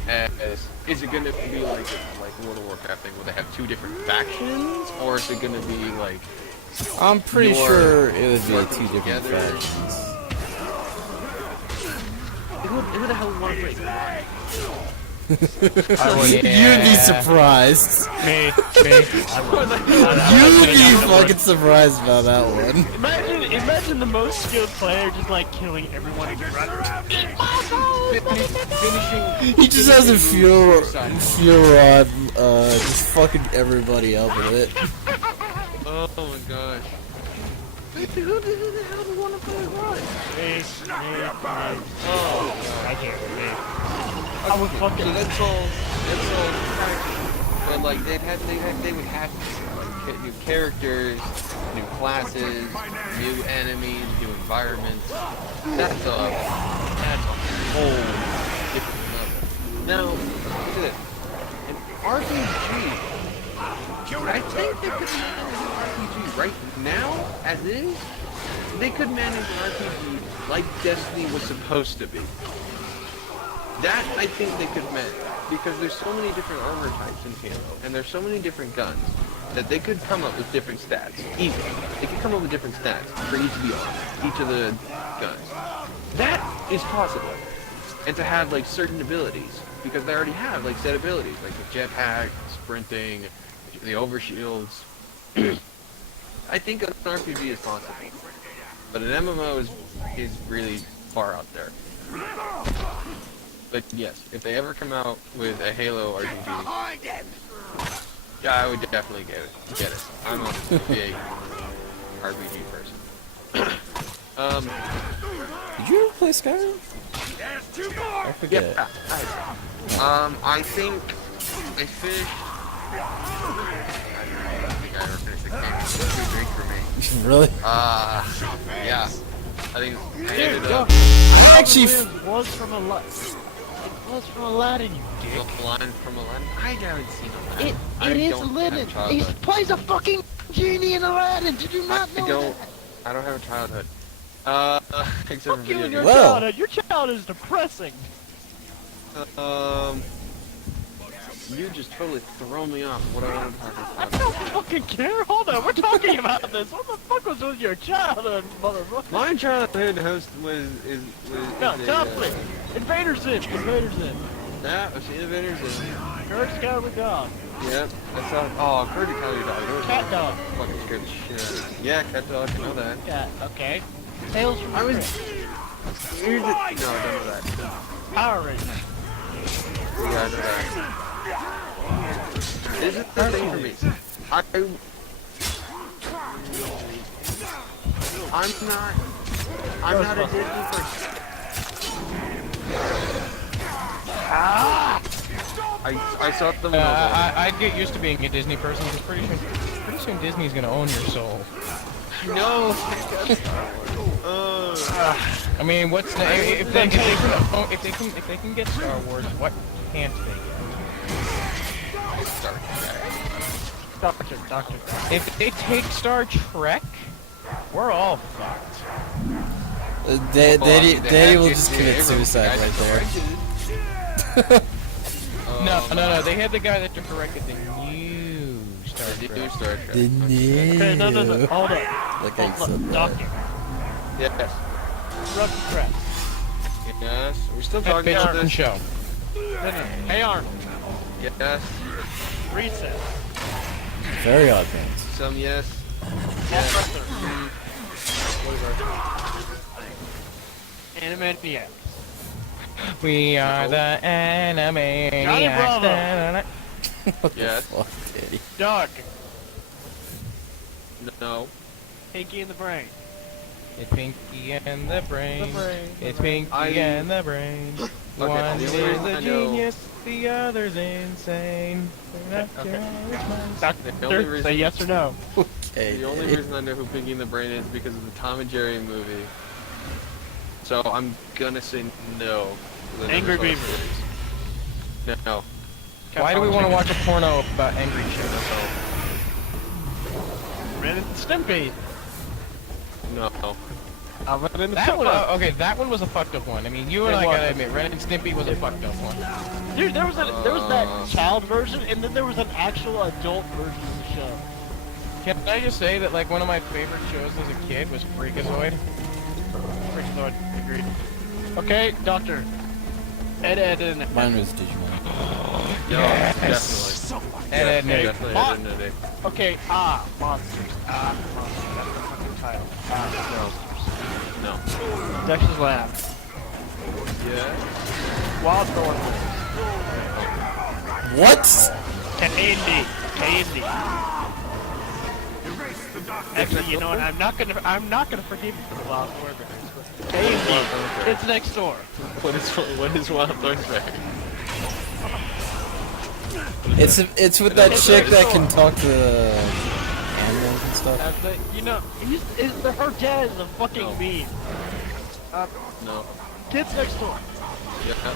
as, is it going to be like World of Warcraft thing? Will they have two different factions, or is it going to be like? I'm pretty sure it would be two different factions. Who the hell would want to play? You'd be surprised. Me. You'd be fucking surprised about that one. Imagine the most skilled player just like killing everyone in He just has a fuel rod, just fucking everybody up with it. Oh my gosh. Who the hell would want to play Rod? Oh, I can't believe. I would fucking. So that's all. But like they would have like, new characters, new classes, new enemies, new environments. That's a whole different level. Now, look at this. An RPG. I think they could manage an RPG right now, as is. They could manage an RPG like Destiny was supposed to be. That I think they could manage, because there's so many different armor types in Halo, and there's so many different guns that they could come up with different stats. Easily, they could come up with different stats for each of the armors, each of the guns. That is possible, and to have like certain abilities, because they already have like set abilities, like the jetpack, sprinting, the overshields. I think an RPG is possible, but an MMO is really far out there. But yes, if they ever come out with a Halo RPG, yeah, I would definitely get it. I'm a big RPG person. Did you ever play Skyrim? I forget. Yeah, I think I finished. I think I ever finished the game. It's too big for me. Really? Yeah. I think I ended up. Actually, was from Aladdin, you dick. The line from Aladdin. I haven't seen Aladdin. It is Aladdin. He plays a fucking genie in Aladdin. Did you not know that? I don't have a childhood. Except for Fuck you and video your games. childhood. Your childhood is depressing. You just totally thrown me off what I wanted to talk I about. don't fucking care. Hold on, we're talking about this. What the fuck was with your childhood, motherfucker? My childhood host was No, tell me. Invader Zim. Yeah, I've seen Invaders in. Courage the Cowardly Dog. Yep, that's how. Oh, Courage the Cowardly Dog. Cat Dog. Fucking scared the shit out of me. Yeah, Cat Dog, I know that. Cat. Okay. Tales from the I was. Crypt. No, I don't know that. Power Rangers. Yeah, I know that. This is the thing for me. I'm not a Disney person. I saw them. I'd get used to being a Disney person because pretty soon Disney's gonna own your soul. No. I mean, what's the, if they can get Star Wars, what can't they get? Doctor. If they take Star Trek, we're all fucked. Daddy will just commit suicide right there. No. They had the guy that directed the new Star Trek. The new. Okay, no. Hold up. Like I said that. Doctor. Yes. Rub the crap. Yes. We're still That talking bitch about can this. show. No. Hey, Arm. Yes. Reset. Very odd things. Some yes. Professor. Animaniacs. We are the Johnny Bravo. Animaniacs. What Yes. the fuck, Daddy? Doug. No. Pinky in the Brain. It's Pinky and the Brain. brain. It's Pinky and the Brain. One the only is reason a I know- genius, the other's insane. Okay. Doctor, The only reason- say yes or no. Okay. The only Daddy. reason I know who Pinky and the Brain is because of the Tom and Jerry movie. So I'm gonna say no. Angry Beavers. No. Why do we want to watch a porno about angry chicks? Ren and Stimpy. No. Alvin and the That one, Chipmunks. okay, that one was a fucked up one. I mean, you and It I was. gotta admit, Ren and Stimpy was a fucked up one. Dude, there was that child version, and then there was an actual adult version of the show. Can I just say that, like, one of my favorite shows as a kid was Freakazoid? Freakazoid, agreed. Okay, Doctor. Ed, and Mine was Digimon. Yes. Ed, Definitely. Ed, Definitely. Mon- I didn't know that. Okay, monsters. Monsters. That's the fucking title. Monsters. No. Dexter's Lab. Yeah. Wild Thornwolves. What? K&D. Actually, you know what? I'm not gonna forgive you for the Wild Thornberries. K&D. It's next door. What is Wild Thornberry? It's with that chick that can talk to animals and stuff. You know, her dad is a fucking No. meme. No. Kids next door. Yeah.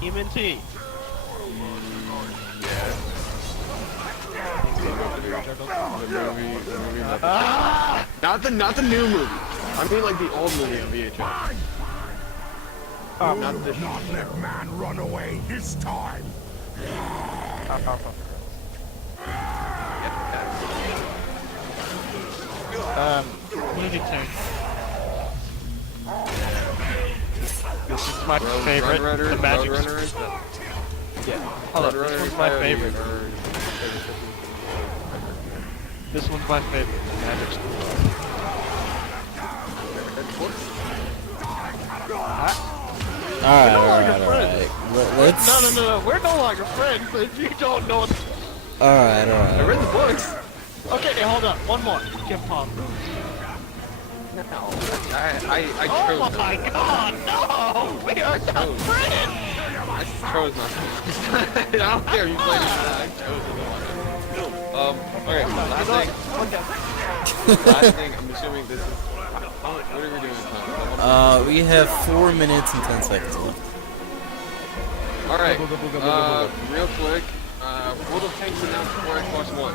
TMNT. Not the new movie. I mean like the old movie on VHS. Not the Not let man run away this time. Looney Tunes. This is my favorite. The Magic. Hold on, this one's my favorite. This one's my favorite. The Magic School. Alright. Let's. No. We're no longer friends if you don't know. Alright. I read the books. Okay, hold up. One more. Kim Pop. No. I chose Oh my god, no! We are not friends! I chose not to. I don't care if you played it or not. I chose it. Okay, last thing, I'm assuming this is... What are we doing now? We have 4 minutes and 10 seconds left. Alright, real quick, World of Tanks announced for Xbox One.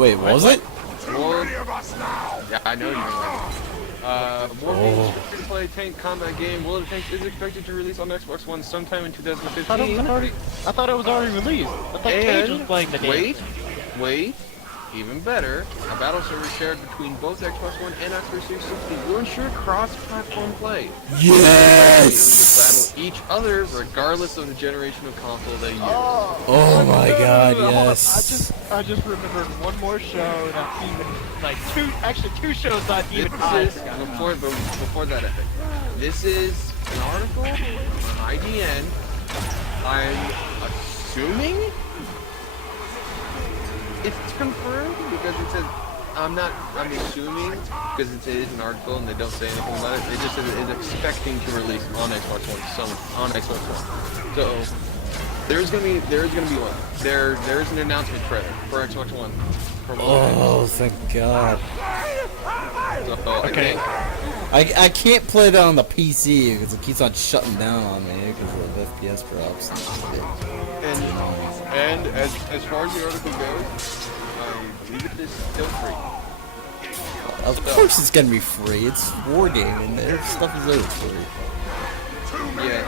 Wait, what was it? World... Yeah, I know you know. World of Tanks free-to-play tank combat game, World of Tanks is expected to release on Xbox One sometime in 2015. I thought it was already released. I thought Cage was playing the game. Wait, even better, a battle server shared between both Xbox One and Xbox 360 will ensure cross-platform play. Yes! Battle each other regardless of the generation of console they use. Oh my god, Hold on, yes. I just remembered one more show that even like two shows that even I This is before that epic. This is an article on IGN. I'm assuming it's confirmed because it says I'm assuming because it is an article and they don't say anything about it. It just says it's expecting to release on Xbox One on Xbox One. So there's gonna be one. There's an announcement trailer for Xbox One. Oh, thank God. So, Okay. I can't play that on the PC because it keeps on shutting down on me because of FPS drops. And as far as the article goes, I believe it is still free. Of course it's gonna be free. It's wargaming. Their stuff is always free. Yeah.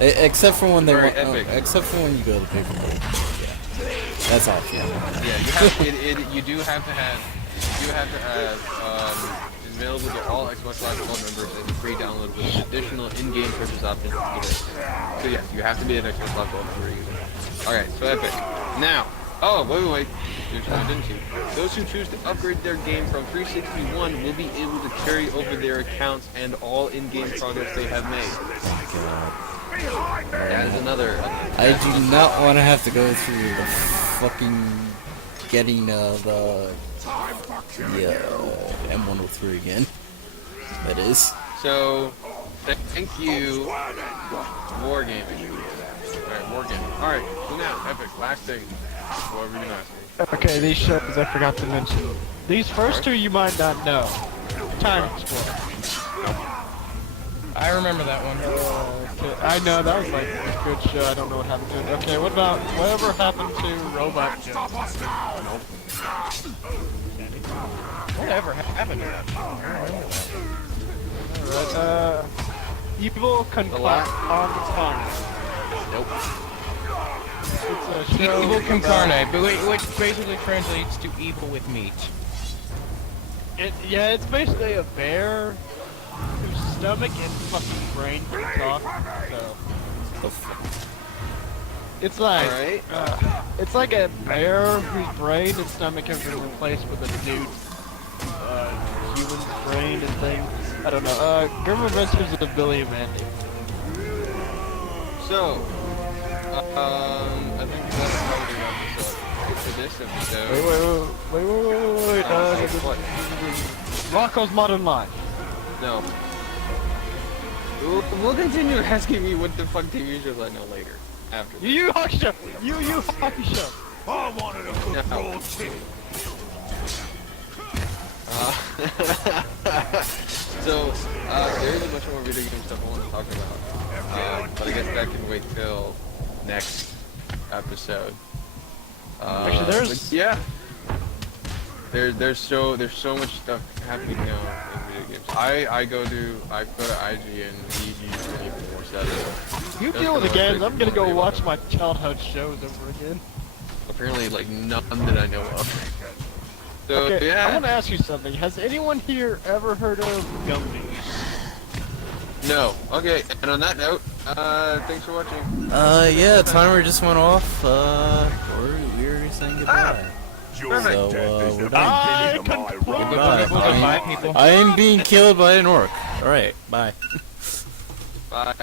Except for when they Very want. epic. Except for when you go to pay for it. Yeah. That's optional. Yeah, you do have to have it's available to all Xbox Live Gold members and free download with additional in-game purchase options. So yes, you have to be an Xbox Live Gold member user. Alright, so Epic. Now, wait. Didn't you? Those who choose to upgrade their game from 361 will be able to carry over their accounts and all in-game progress they have made. That is another. I do not want to have to go through the fucking getting the M103 again. That is. So, thank you, Wargaming. Alright, Wargaming. Alright, so now, Epic, last thing. Whatever you're gonna ask me. Okay, these shows I forgot to mention. These first two you might not know. Time Explorer. I remember that one. Okay, I know that was like a good show. I don't know what happened to it. Okay, what about whatever happened to Robot Joe? Whatever happened to that? Alright, Evil Concarnate. Nope. It's a show Evil about- Concarnate, but which basically translates to evil with meat. Yeah, it's basically a bear whose stomach and fucking brain can talk. So it's like Alright. it's like a bear whose brain and stomach have been replaced with a new human brain and thing. I don't know. Grim Adventures of Billy and Mandy. So, I think that's probably the episode for this episode. Wait. What? Rocco's Modern Life. No. We'll continue asking me what the fuck TV shows I know later. After. Yu Yu Hakusho. Yu Yu Hakusho. I wanted a good No. raw tip. So, there is a bunch more video game stuff I want to talk about. But I guess that can wait till next episode. Actually, there's- but yeah. There's so much stuff happening now in video games. I go to IGN EG 24/7. You deal with the games. I'm gonna go watch my childhood shows over again. Apparently, like none that I know of. So Okay, yeah. I want to ask you something. Has anyone here ever heard of Gumby? No. Okay. And on that note, thanks for watching. Yeah, timer just went off. We're saying goodbye. Your So, death is we're the done. beginning of my wrath. Goodbye. Goodbye, people. I am being killed by an orc. Alright, bye. Bye.